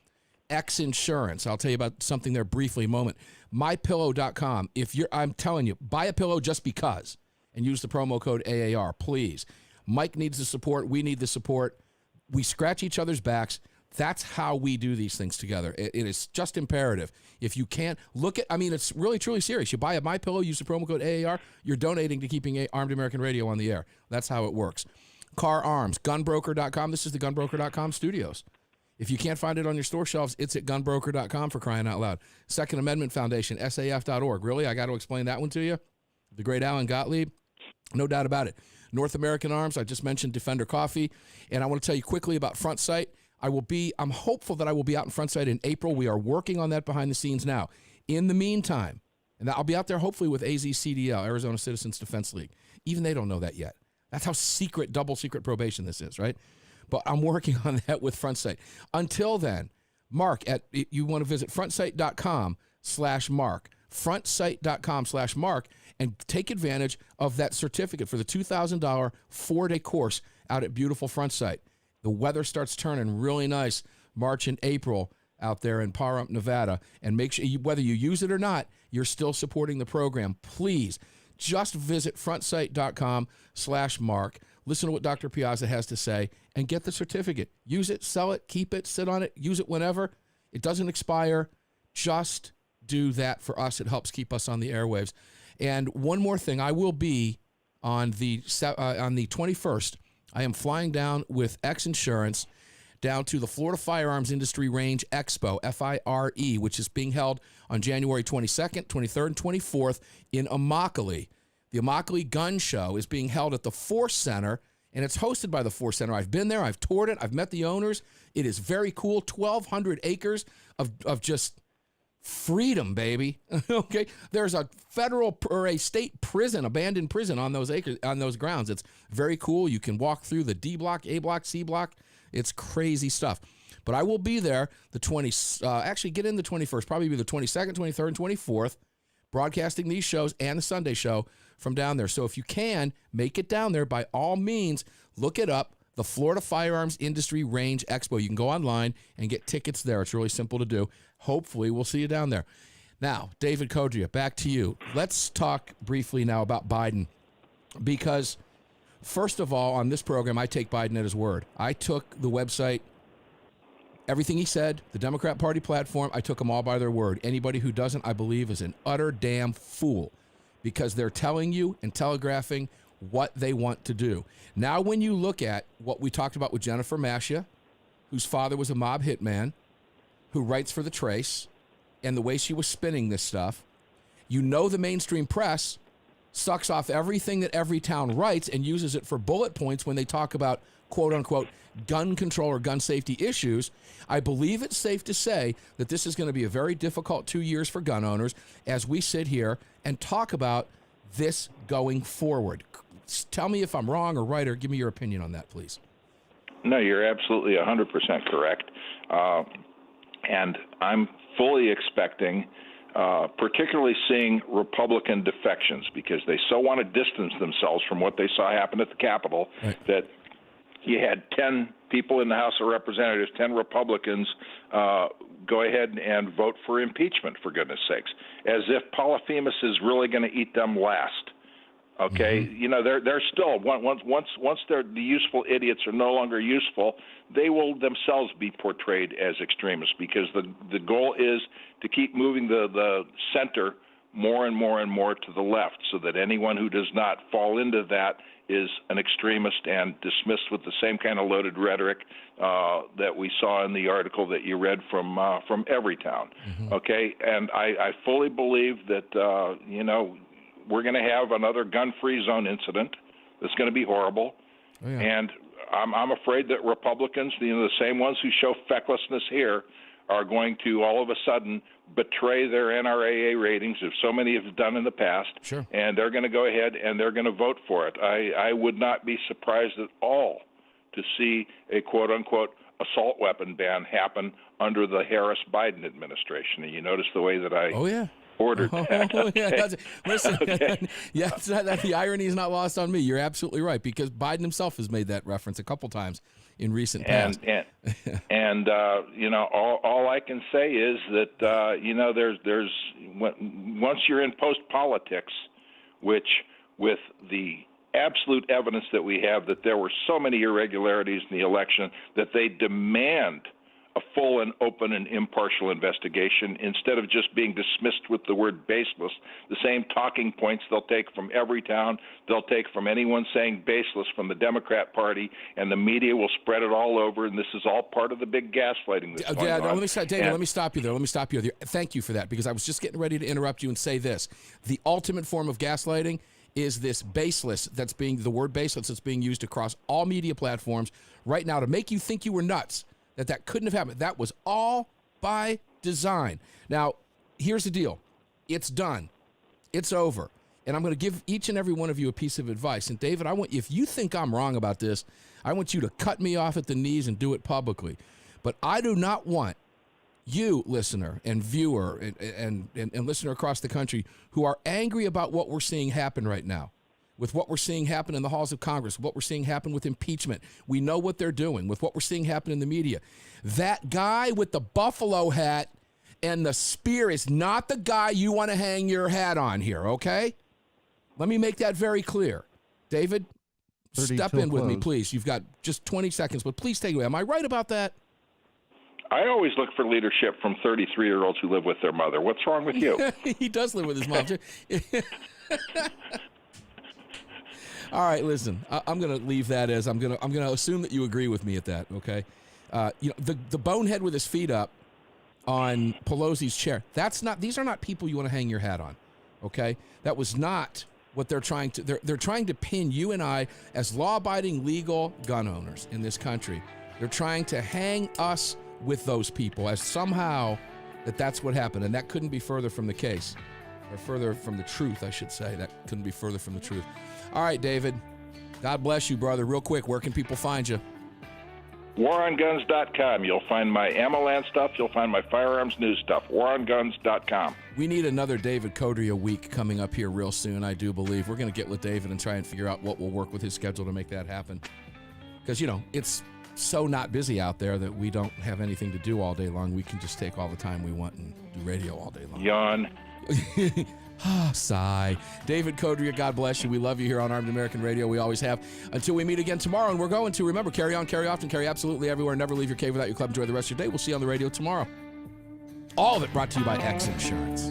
X Insurance. I'll tell you about something there briefly in a moment. MyPillow.com. I'm telling you, buy a pillow just because and use the promo code AAR, please. Mike needs the support. We need the support. We scratch each other's backs. That's how we do these things together. It is just imperative. If you can't look at, it's really, truly serious. You buy a MyPillow, use the promo code AAR, you're donating to keeping Armed American Radio on the air. That's how it works. Car Arms, gunbroker.com. This is the gunbroker.com studios. If you can't find it on your store shelves, it's at gunbroker.com for crying out loud. Second Amendment Foundation, SAF.org. Really? I got to explain that one to you? The great Alan Gottlieb? No doubt about it. North American Arms, I just mentioned Defender Coffee. And I want to tell you quickly about Front Sight. I'm hopeful that I will be out in Front Sight in April. We are working on that behind the scenes now. In the meantime, and I'll be out there hopefully with AZCDL, Arizona Citizens Defense League. Even they don't know that yet. That's how secret, double secret probation this is, right? But I'm working on that with Front Sight. Until then, Mark, you want to visit frontsight.com/Mark. Frontsight.com/Mark and take advantage of that certificate for the $2,000 4-day course out at beautiful Front Sight. The weather starts turning really nice March and April out there in Pahrump, Nevada. And make sure, whether you use it or not, you're still supporting the program. Please, just visit frontsight.com/Mark. listen to what Dr. Piazza has to say, and get the certificate. Use it, sell it, keep it, sit on it, use it whenever. It doesn't expire. Just do that for us. It helps keep us on the airwaves. And one more thing, I will be on the 21st. I am flying down with X Insurance down to the Florida Firearms Industry Range Expo, FIRE, which is being held on January 22nd, 23rd, and 24th in Immokalee. The Immokalee Gun Show is being held at the Force Center, and it's hosted by the Force Center. I've been there. I've toured it. I've met the owners. It is very cool. 1,200 acres of just freedom, baby. Okay, there's a federal or a state prison, abandoned prison on those acres, on those grounds. It's very cool. You can walk through the D block, A block, C block. It's crazy stuff. But I will be there actually get in the 21st, probably be the 22nd, 23rd, and 24th, broadcasting these shows and the Sunday show from down there. So if you can, make it down there. By all means, look it up, the Florida Firearms Industry Range Expo. You can go online and get tickets there. It's really simple to do. Hopefully, we'll see you down there. Now, David Codrea, back to you. Let's talk briefly now about Biden, because first of all, on this program, I take Biden at his word. I took the website, everything he said, the Democrat Party platform, I took them all by their word. Anybody who doesn't, I believe, is an utter damn fool, because they're telling you and telegraphing what they want to do. Now, when you look at what we talked about with Jennifer Mascia, whose father was a mob hitman, who writes for The Trace, and the way she was spinning this stuff, you know the mainstream press sucks off everything that Everytown writes and uses it for bullet points when they talk about, quote-unquote, gun control or gun safety issues. I believe it's safe to say that this is going to be a very difficult 2 years for gun owners as we sit here and talk about this going forward. Tell me if I'm wrong or right, or give me your opinion on that, please. No, you're absolutely 100% correct. And I'm fully expecting, particularly seeing Republican defections, because they so want to distance themselves from what they saw happen at the Capitol, right, that you had 10 people in the House of Representatives, 10 Republicans, go ahead and vote for impeachment, for goodness sakes, as if Polyphemus is really going to eat them last. Okay, you know, they're still once the useful idiots are no longer useful, they will themselves be portrayed as extremists, because the goal is to keep moving the center more and more and more to the left, so that anyone who does not fall into that is an extremist and dismissed with the same kind of loaded rhetoric that we saw in the article that you read from Everytown. Okay, and I fully believe that we're going to have another gun-free zone incident that's going to be horrible. Oh, yeah. And I'm afraid that Republicans, the same ones who show fecklessness here, are going to all of a sudden betray their NRAA ratings, as so many have done in the past. Sure. And they're going to go ahead and they're going to vote for it. I would not be surprised at all to see a quote-unquote assault weapon ban happen under the Harris-Biden administration. And you notice the way that I ordered that. Okay. Listen, okay. The irony is not lost on me. You're absolutely right, because Biden himself has made that reference a couple times in recent past. And all I can say is that there's once you're in post politics, which with the absolute evidence that we have that there were so many irregularities in the election that they demand a full and open and impartial investigation instead of just being dismissed with the word baseless. The same talking points they'll take from Everytown, they'll take from anyone saying baseless from the Democrat Party, and the media will spread it all over, and this is all part of the big gaslighting that's going on. David, let me stop you there. Thank you for that, because I was just getting ready to interrupt you and say this. The ultimate form of gaslighting is this baseless the word baseless that's being used across all media platforms right now to make you think you were nuts. That couldn't have happened. That was all by design. Now, here's the deal. It's done. It's over. And I'm going to give each and every one of you a piece of advice. And David, if you think I'm wrong about this, I want you to cut me off at the knees and do it publicly. But I do not want you, listener and viewer and listener across the country, who are angry about what we're seeing happen right now, with what we're seeing happen in the halls of Congress, what we're seeing happen with impeachment. We know what they're doing with what we're seeing happen in the media. That guy with the buffalo hat and the spear is not the guy you want to hang your hat on here, okay? Let me make that very clear. David, step till in with me, close. please. You've got just 20 seconds, but please take it away. Am I right about that? I always look for leadership from 33-year-olds who live with their mother. What's wrong with you? He does live with his mom. All right, listen. I'm going to leave that as I'm going to assume that you agree with me at that. Okay, the bonehead with his feet up on Pelosi's chair. These are not people you want to hang your hat on. Okay, that was not what they're trying to. They're trying to pin you and I as law-abiding, legal gun owners in this country. They're trying to hang us with those people as somehow that's what happened, and that couldn't be further from the case, or further from the truth, I should say. That couldn't be further from the truth. All right, David, God bless you, brother. Real quick, where can people find you? WarOnGuns.com. You'll find my AmmoLand stuff. You'll find my firearms news stuff. WarOnGuns.com. We need another David Codrea week coming up here real soon, I do believe. We're going to get with David and try and figure out what will work with his schedule to make that happen. Because, it's so not busy out there that we don't have anything to do all day long. We can just take all the time we want and do radio all day long. Yawn. Sigh. David Codrea, God bless you. We love you here on Armed American Radio. We always have. Until we meet again tomorrow, and we're going to, remember, carry on, carry often, carry absolutely everywhere. Never leave your cave without your club. Enjoy the rest of your day. We'll see you on the radio tomorrow. All of it brought to you by X Insurance.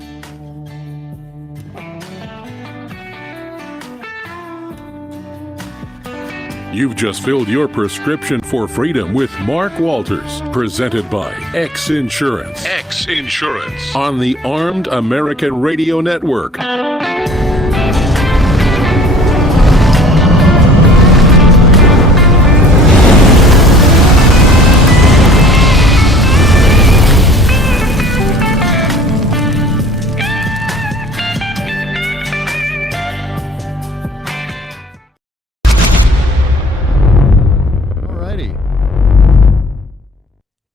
You've just filled your prescription for freedom with Mark Walters, presented by X Insurance. X Insurance on the Armed American Radio Network.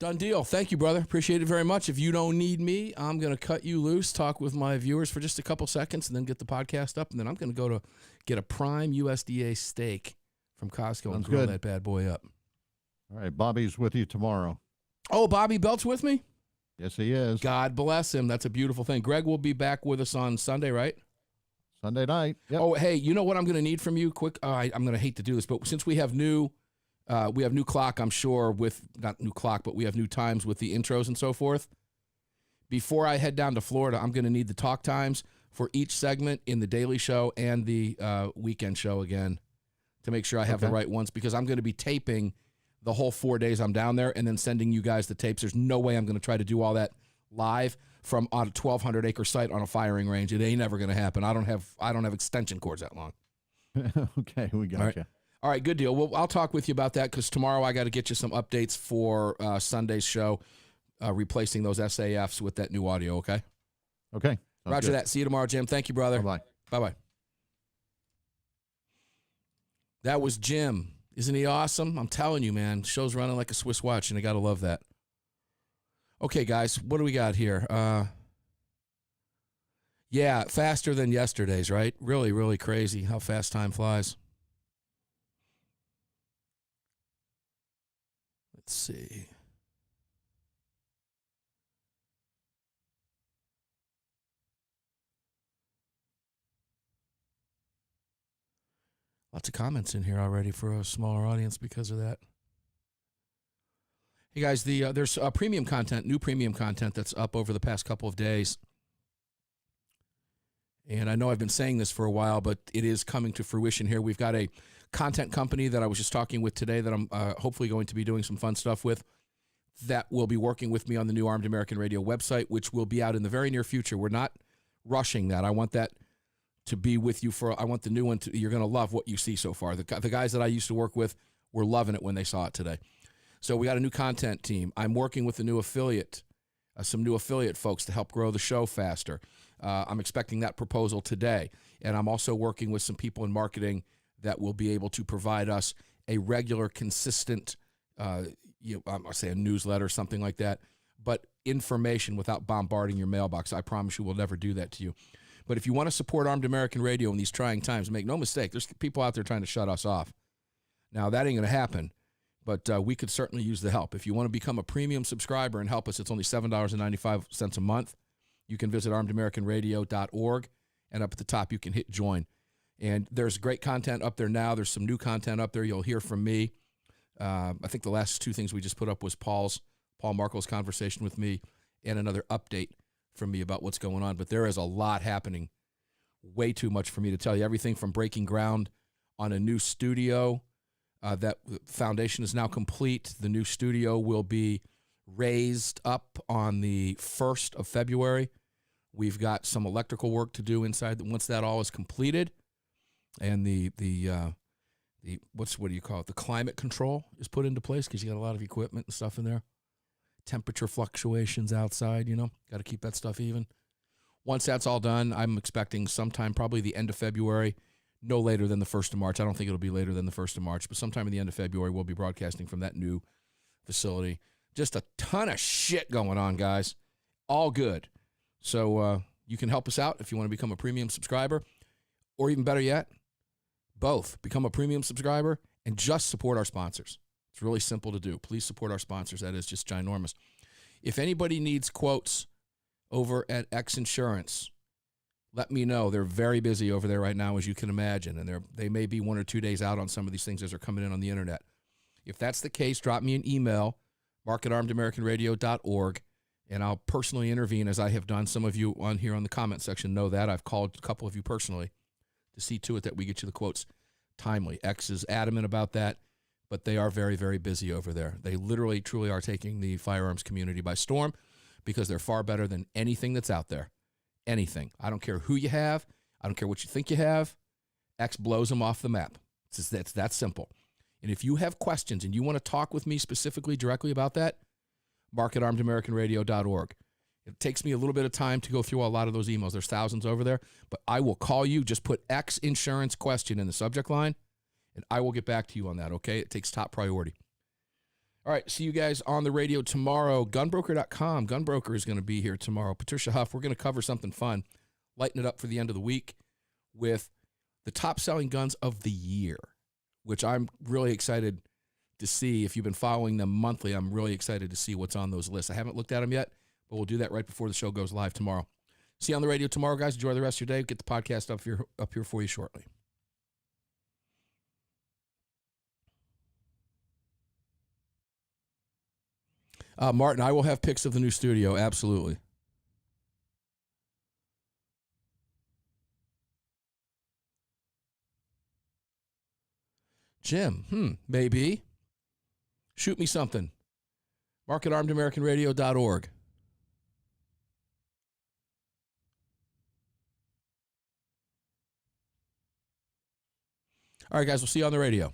Done deal. Thank you, brother. Appreciate it very much. If you don't need me, I'm going to cut you loose, talk with my viewers for just a couple seconds, and then get the podcast up. And then I'm going to go to get a prime USDA steak from Costco and grill that bad boy up. All right, Bobby's with you tomorrow. Oh, Bobby Belt's with me? Yes, he is. God bless him. That's a beautiful thing. Greg will be back with us on Sunday, right? Sunday night. Yep. Oh, hey, you know what I'm going to need from you? Quick. I'm going to hate to do this, but since we have new clock, I'm sure, with not new clock, but we have new times with the intros and so forth. Before I head down to Florida, I'm going to need the talk times for each segment in the daily show and the weekend show again to make sure I have the right ones, because I'm going to be taping the whole 4 days I'm down there and then sending you guys the tapes. There's no way I'm going to try to do all that live from on a 1,200-acre site on a firing range. It ain't never going to happen. I don't have extension cords that long. Okay, we got you. All right, good deal. Well, I'll talk with you about that, because tomorrow I got to get you some updates for Sunday's show, replacing those SAFs with that new audio, okay? Okay. Roger that. See you tomorrow, Jim. Thank you, brother. Bye-bye. Bye-bye. That was Jim. Isn't he awesome? I'm telling you, man. Show's running like a Swiss watch, and I got to love that. Okay, guys, what do we got here? Yeah, faster than yesterday's, right? Really, really crazy how fast time flies. Let's see. Lots of comments in here already for a smaller audience because of that. Hey, guys, there's premium content, new premium content that's up over the past couple of days. And I know I've been saying this for a while, but it is coming to fruition here. We've got a content company that I was just talking with today that I'm hopefully going to be doing some fun stuff with, that will be working with me on the new Armed American Radio website, which will be out in the very near future. We're not rushing that. I want that to be with you I want the new one you're going to love what you see so far. The guys that I used to work with were loving it when they saw it today. So we got a new content team. I'm working with a new affiliate, some new affiliate folks to help grow the show faster. I'm expecting that proposal today. And I'm also working with some people in marketing that will be able to provide us a regular, consistent, I'll say a newsletter, something like that, but information without bombarding your mailbox. I promise you we'll never do that to you. But if you want to support Armed American Radio in these trying times, make no mistake, there's people out there trying to shut us off. Now, that ain't going to happen, but we could certainly use the help. If you want to become a premium subscriber and help us, it's only $7.95 a month. You can visit armedamericanradio.org, and up at the top you can hit join. And there's great content up there now. There's some new content up there. You'll hear from me. I think the last 2 things we just put up was Paul Markle's conversation with me and another update from me about what's going on. But there is a lot happening. Way too much for me to tell you. Everything from breaking ground on a new studio. That foundation is now complete. The new studio will be raised up on the 1st of February. We've got some electrical work to do inside. Once that all is completed, and the what do you call it? The climate control is put into place because you got a lot of equipment and stuff in there. Temperature fluctuations outside, got to keep that stuff even. Once that's all done, I'm expecting sometime probably the end of February, no later than the 1st of March. I don't think it'll be later than the 1st of March, but sometime in the end of February, we'll be broadcasting from that new facility. Just a ton of shit going on, guys. All good. So you can help us out if you want to become a premium subscriber, or even better yet, both. Become a premium subscriber and just support our sponsors. It's really simple to do. Please support our sponsors. That is just ginormous. If anybody needs quotes over at X Insurance, let me know. They're very busy over there right now, as you can imagine, and they may be 1 or 2 days out on some of these things as they're coming in on the internet. If that's the case, drop me an email, mark@armedamericanradio.org, and I'll personally intervene, as I have done. Some of you on here on the comment section know that. I've called a couple of you personally to see to it that we get you the quotes timely. X is adamant about that, but they are very, very busy over there. They literally, truly are taking the firearms community by storm because they're far better than anything that's out there. Anything. I don't care who you have. I don't care what you think you have. X blows them off the map. It's that simple. And if you have questions and you want to talk with me specifically, directly about that, mark@armedamericanradio.org. It takes me a little bit of time to go through a lot of those emails. There's thousands over there, but I will call you. Just put X insurance question in the subject line, and I will get back to you on that, okay? It takes top priority. All right, see you guys on the radio tomorrow. Gunbroker.com. Gunbroker is going to be here tomorrow. Patricia Huff, we're going to cover something fun, lighten it up for the end of the week with the top-selling guns of the year, which I'm really excited to see. If you've been following them monthly, I'm really excited to see what's on those lists. I haven't looked at them yet, but we'll do that right before the show goes live tomorrow. See you on the radio tomorrow, guys. Enjoy the rest of your day. Get the podcast up here for you shortly. Martin, I will have pics of the new studio. Absolutely. Jim, maybe. Shoot me something. mark@armedamericanradio.org. All right, guys, we'll see you on the radio.